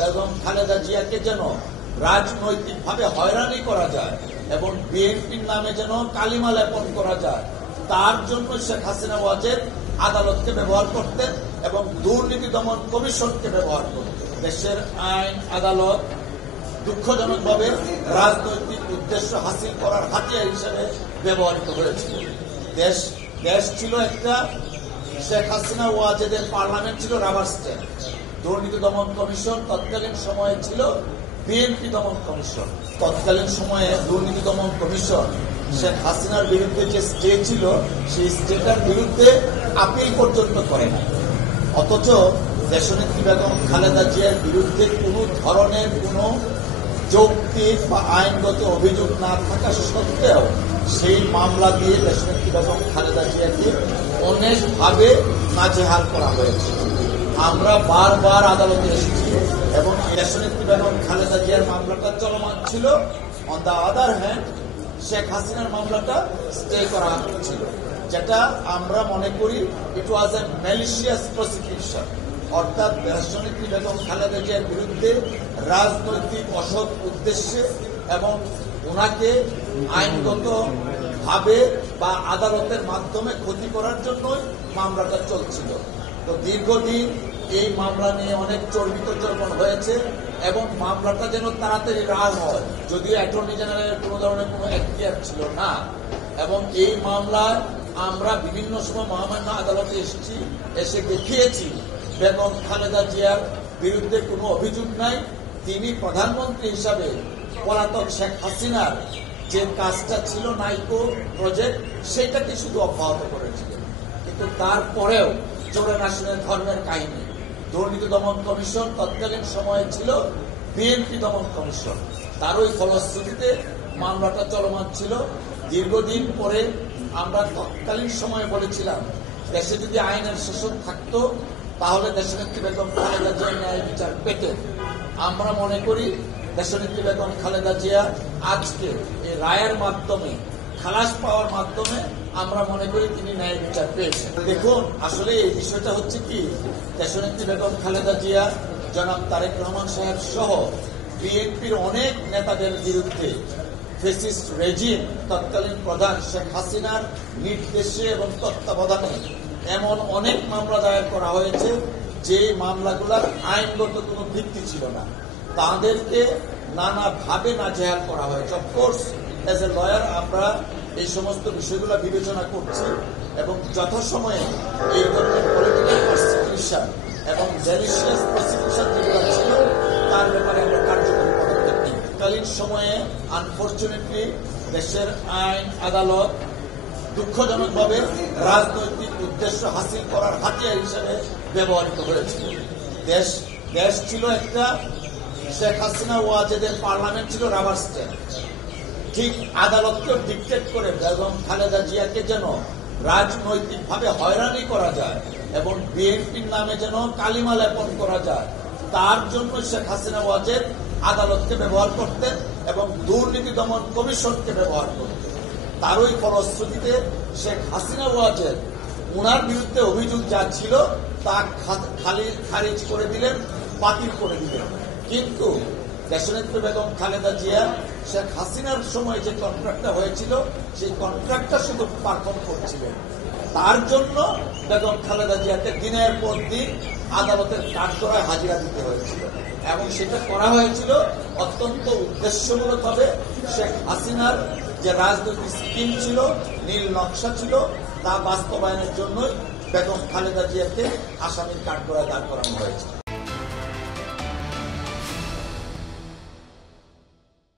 বেগম খালেদা জিয়াকে যেন রাজনৈতিকভাবে হয়রানি করা যায় এবং বিএনপির নামে যেন কালিমা লেপন করা যায়, তার জন্য শেখ হাসিনা ওয়াজেদ আদালতকে ব্যবহার করতেন এবং দুর্নীতি দমন কমিশনকে ব্যবহার করতেন। দেশের আইন আদালত দুঃখজনকভাবে রাজনৈতিক উদ্দেশ্য হাসিল করার হাতিয়ার হিসেবে ব্যবহৃত হয়েছিল। দেশ ছিল একটা, শেখ হাসিনা ওয়াজেদের পার্লামেন্ট ছিল রাবার স্ট্যাম্প। দুর্নীতি দমন কমিশন তৎকালীন সময়ে ছিল বিএনপি দমন কমিশন। তৎকালীন সময়ে দুর্নীতি দমন কমিশন শেখ হাসিনার বিরুদ্ধে যে স্টে ছিল সেই স্টেটার বিরুদ্ধে আপিল পর্যন্ত করে না। অথচ দেশনেত্রী বেগম খালেদা জিয়ার বিরুদ্ধে কোনো ধরনের কোনো যৌক্তিক বা আইনগত অভিযোগ না থাকা সত্ত্বেও সেই মামলা দিয়ে দেশনেত্রী বেগম খালেদা জিয়াকে অনেকভাবে নাজেহাল করা হয়েছে। আমরা বারবার আদালতে এসেছি এবং দেশনেত্রী বেগম খালেদা জিয়ার মামলাটা চলমান ছিল। On the other hand Sheikh হাসিনার মামলাটা স্টে করা ছিল, যেটা আমরা মনে করি ইট ওয়াজ এ ম্যালিশিয়াস প্রসিকিউশন। অর্থাৎ দেশনেত্রী বেগম খালেদা জিয়ার বিরুদ্ধে রাজনৈতিক অসৎ উদ্দেশ্যে এবং ওনাকে আইনগত ভাবে বা আদালতের মাধ্যমে ক্ষতি করার জন্যই মামলাটা চলছিল। তো দীর্ঘদিন এই মামলা নিয়ে অনেক চর্বিতর্পণ হয়েছে এবং মামলাটা যেন তাড়াতাড়ি রায় হয়, যদিও অ্যাটর্নি জেনারেলের কোনো ধরনের কোনো এখতিয়ার ছিল না। এবং এই মামলায় আমরা বিভিন্ন সময় মহামান্য আদালতে এসে দেখিয়েছি বেগম খালেদা জিয়ার বিরুদ্ধে কোনো অভিযোগ নাই। তিনি প্রধানমন্ত্রী হিসাবে পলাতক শেখ হাসিনার যে কাজটা ছিল নাইকো প্রজেক্ট, সেটাকে শুধু অব্যাহত করেছিলেন। কিন্তু তারপরেও চোরে নাসিনের ধর্মের কাহিনী, দুর্নীতি দমন কমিশন তৎকালীন সময়ে ছিল বিএনপি দমন কমিশন, তারই ফলশ্রুতিতে মামলাটা চলমান ছিল। দীর্ঘদিন পরে আমরা তৎকালীন সময়ে বলেছিলাম দেশে যদি আইনের শাসন থাকতো তাহলে দেশনেত্রী বেগম খালেদা জিয়া ন্যায় বিচার পেতেন। আমরা মনে করি দেশনেত্রী বেগম খালেদা জিয়া আজকে এই রায়ের মাধ্যমে, খালাস পাওয়ার মাধ্যমে আমরা মনে করি তিনি ন্যায় বিচার পেয়েছেন। দেখুন, আসলে এই বিষয়টা হচ্ছে কি, দেশনেত্রী বেগম খালেদা জিয়া, জনাব তারেক রহমান সাহেব সহ বিএনপির অনেক নেতাদের বিরুদ্ধে ফ্যাসিস্ট রেজিম তৎকালীন প্রধান শেখ হাসিনার নির্দেশে এবং তত্ত্বাবধানে এমন অনেক মামলা দায়ের করা হয়েছে যে মামলাগুলোর আইনগত কোনো ভিত্তি ছিল না। তাদেরকে নানাভাবে নাজেহাল করা হয়েছে। অফকোর্স এজ এ লয়ার আমরা এই সমস্ত বিষয়গুলো বিবেচনা করছি এবং যথাসময়ে এই ধরনের পলিটিক্যাল প্রসিকিউশন এবং ম্যালিশিয়াস প্রসিকিউশন যেগুলো ছিল তার ব্যাপারে আমরা কার্যকরী পদক্ষেপ নিই। কালীন সময়ে আনফরচুনেটলি দেশের আইন আদালত দুঃখজনকভাবে রাজনৈতিক উদ্দেশ্য হাসিল করার হাতিয়ার হিসেবে ব্যবহৃত হয়েছিল। দেশ ছিল একটা, শেখ হাসিনা ওয়াজেদের পার্লামেন্ট ছিল রাবার স্ট্যাম্প। ঠিক আদালতকে ডিকটেট করে বেগম খালেদা জিয়াকে যেন রাজনৈতিকভাবে হয়রানি করা যায় এবং বিএনপির নামে যেন কালিমা লেপন করা যায়, তার জন্য শেখ হাসিনা ওয়াজেদ আদালতকে ব্যবহার করতেন এবং দুর্নীতি দমন কমিশনকে ব্যবহার করতেন। তারই ফলশ্রুতিতে শেখ হাসিনা ওয়াজেদ ওনার বিরুদ্ধে অভিযোগ যা ছিল তা খারিজ করে দিলেন, বাতিল করে দিলেন। কিন্তু দেশনেত্রী বেগম খালেদা জিয়া শেখ হাসিনার সময় যে কন্ট্রাক্টটা হয়েছিল সেই কন্ট্রাক্টটা শুধু পারফর্ম করছিলেন। তার জন্য বেগম খালেদা জিয়াকে দিনের পর দিন আদালতের কাঠগড়ায় হাজিরা দিতে হয়েছিল এবং সেটা করা হয়েছিল অত্যন্ত উদ্দেশ্যমূলকভাবে। শেখ হাসিনার যে রাজনৈতিক স্কিম ছিল, নীল নকশা ছিল, তা বাস্তবায়নের জন্যই বেগম খালেদা জিয়াকে আসামির কাঠগড়ায় দাঁড় করানো হয়েছে।